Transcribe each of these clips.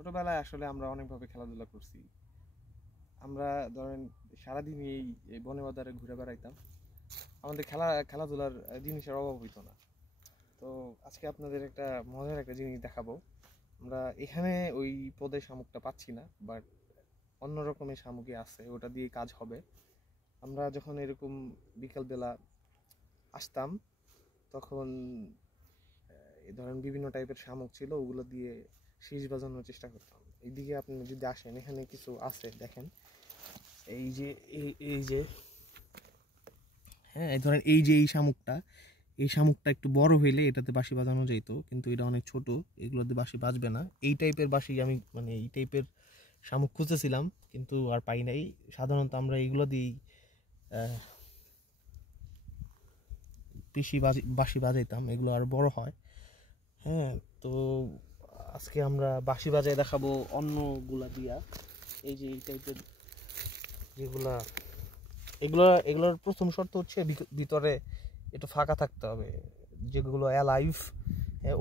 ছোটবেলায় আসলে আমরা অনেকভাবে খেলাধুলা করছি। আমরা ধরেন সারাদিনই এই বনে বাজারে ঘুরে বেড়াইতাম। আমাদের খেলাধুলার জিনিসের অভাব হইতো না। তো আজকে আপনাদের একটা মজার একটা জিনিস দেখাবো। আমরা এখানে ওই পদের শামুকটা পাচ্ছি না, বাট অন্য রকমের শামুকই আছে, ওটা দিয়ে কাজ হবে। আমরা যখন এরকম বিকালবেলা আসতাম তখন এই ধরেন বিভিন্ন টাইপের শামুক ছিল, ওগুলো দিয়ে শীষ বাজানোর চেষ্টা করতাম। এইদিকে আপনি যদি আসেন, এখানে কিছু আছে দেখেন। এই যে এই যে হ্যাঁ, এই ধরেন এই শামুকটা একটু বড় হইলে এটাতে বাঁশি বাজানো যেত, কিন্তু এটা অনেক ছোট, এগুলোতে বাঁশি বাজবে না। এই টাইপের বাঁশি আমি মানে এই টাইপের শামুক খুঁজেছিলাম কিন্তু আর পাই নাই। সাধারণত আমরা এইগুলো দিয়েই বাঁশি বাজাইতাম, এগুলো আর বড় হয়। হ্যাঁ, তো আজকে আমরা বাঁশি বাজায় দেখাবো অন্যগুলা দিয়া। এই যে এই টাইপের যেগুলা, এগুলোর প্রথম শর্ত হচ্ছে ভিতরে একটু ফাঁকা থাকতে হবে। যেগুলো অ্যালাইভ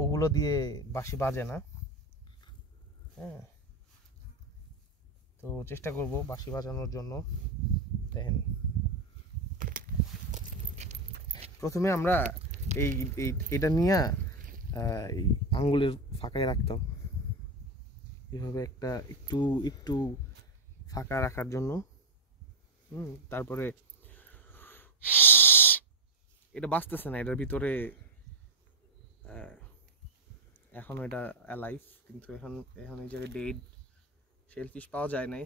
ওগুলো দিয়ে বাঁশি বাজে না। হ্যাঁ, তো চেষ্টা করব বাঁশি বাজানোর জন্য। দেখেন, প্রথমে আমরা এই এটা নিয়ে এই আঙ্গুলের ফাঁকায় রাখতাম, এভাবে একটা একটু একটু ফাঁকা রাখার জন্য। তারপরে এটা বাঁচতেছে না, এটার ভিতরে এখনো এটা অ্যালাইভ, কিন্তু এখন এই জায়গায় ডেড শেলফিশ পাওয়া যায় নাই।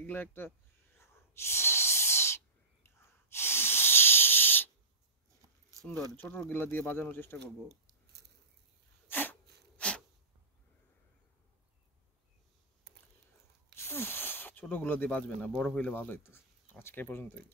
এগুলা একটা সুন্দর ছোট গিলা দিয়ে বাজানোর চেষ্টা করব। ছোটগুলো দিয়ে বাজবে না, বড় হইলে ভালো হইতো। আজকে পর্যন্তই।